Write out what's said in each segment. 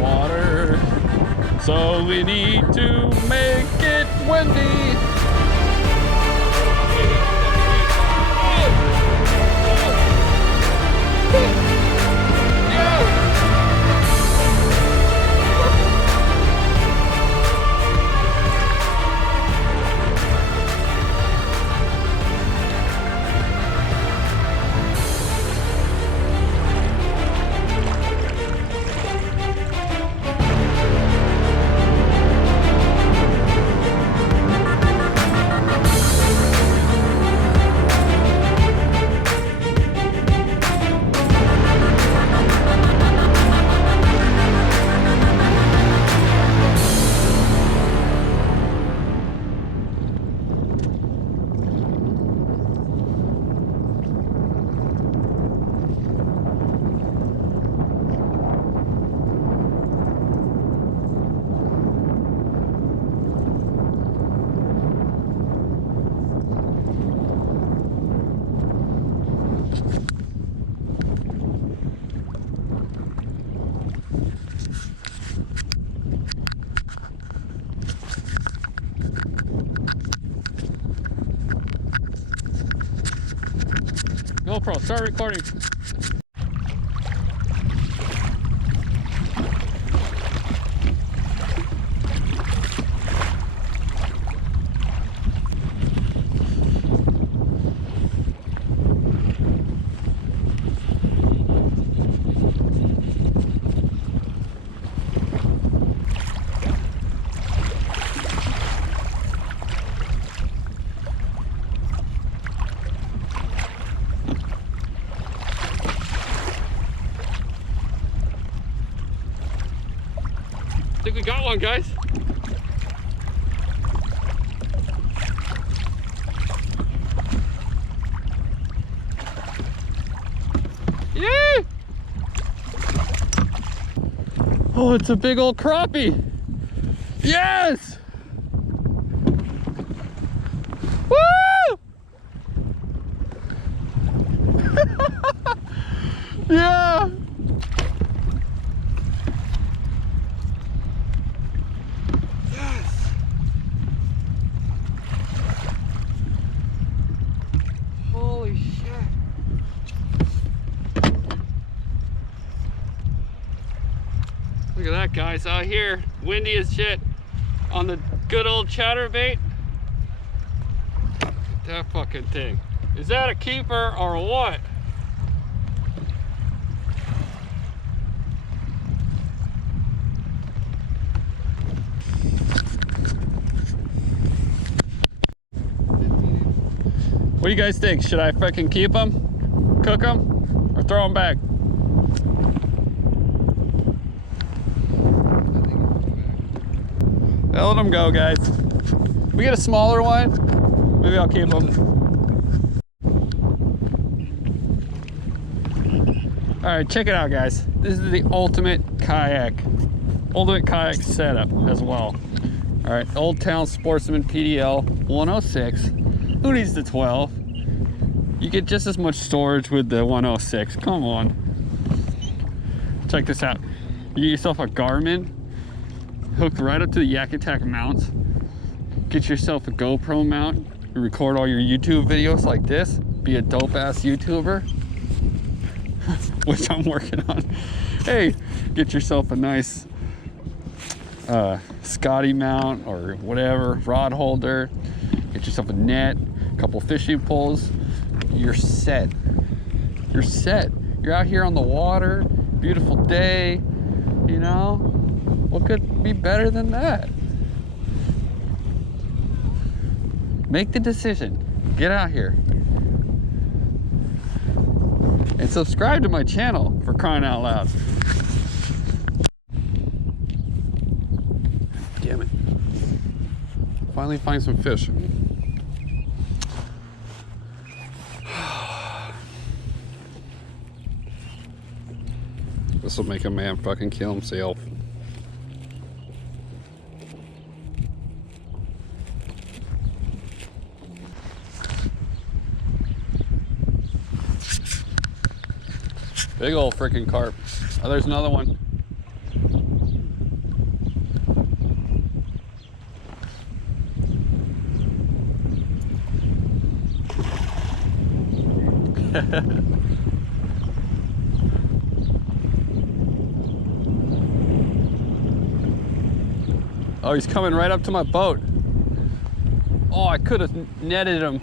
water. So we need to make it windy. GoPro, start recording. I think we got one, guys. Yeah! Oh, it's a big old crappie. Yes! Woo! Yeah! Look at that, guys, out here, windy as shit on the good old chatterbait. That fucking thing. Is that a keeper or what? What do you guys think? Should I fucking keep them, cook them, or throw them back? Let them go, guys. We get a smaller one, maybe I'll keep them. All right, check it out, guys. This is the ultimate kayak setup as well. All right, Oldtown Sportsman PDL 106. Who needs the 12? You get just as much storage with the 106. Come on. Check this out. You get yourself a Garmin hooked right up to the Yak Attack mounts. Get yourself a GoPro mount. You record all your YouTube videos like this. Be a dope ass YouTuber, which I'm working on. Hey, get yourself a nice Scotty mount or whatever, rod holder. Get yourself a net, a couple fishing poles. You're set. You're set. You're out here on the water, beautiful day, you know? What could be better than that? Make the decision. Get out here. And subscribe to my channel, for crying out loud. Damn it. Finally find some fish. This will make a man fucking kill himself. Big old freaking carp. Oh, there's another one. Oh, he's coming right up to my boat. Oh, I could have netted him.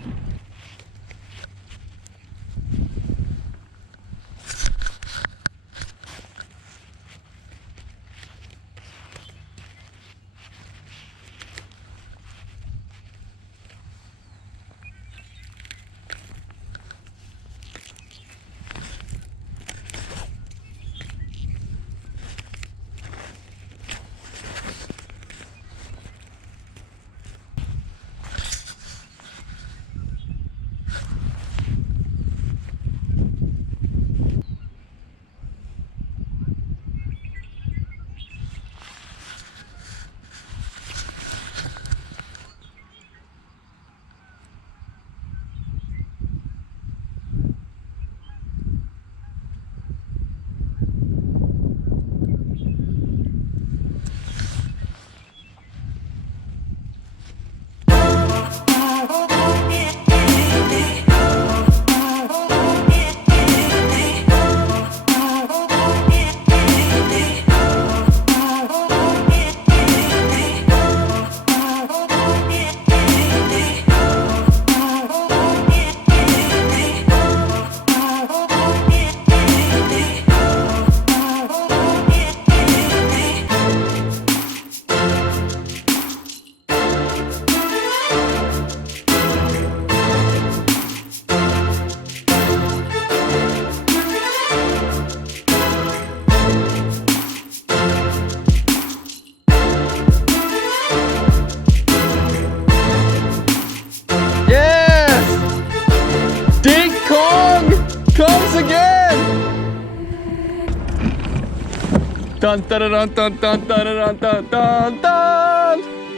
Dun dun dun dun dun dun dun dun dun dun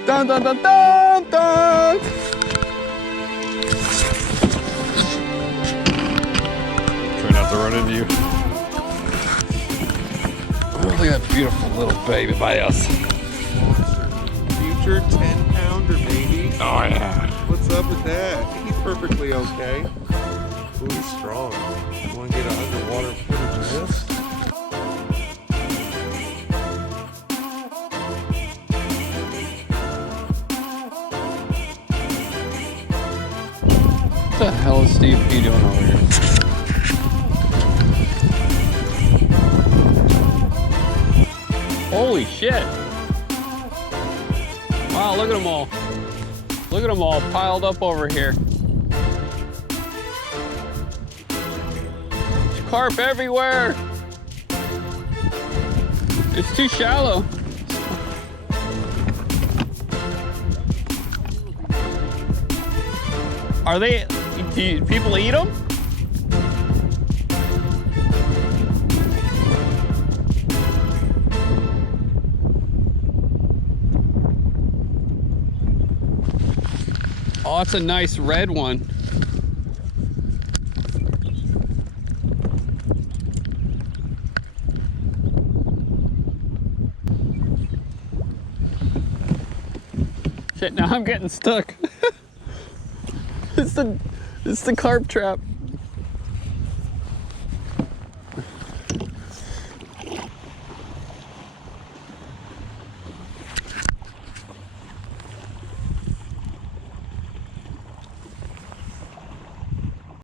dun dun dun dun dun. Try not to run into you. Oh, look at that beautiful little baby by us. Future 10-pounder, baby. Oh yeah. What's up with that? He's perfectly okay. Ooh, he's strong. You want to get an underwater footage of this? What the hell is Steve P doing over here? Holy shit! Wow, look at them all. Look at them all piled up over here. There's carp everywhere. It's too shallow. Are they? Do people eat them? Oh, it's a nice red one. Shit, now I'm getting stuck. It's the carp trap.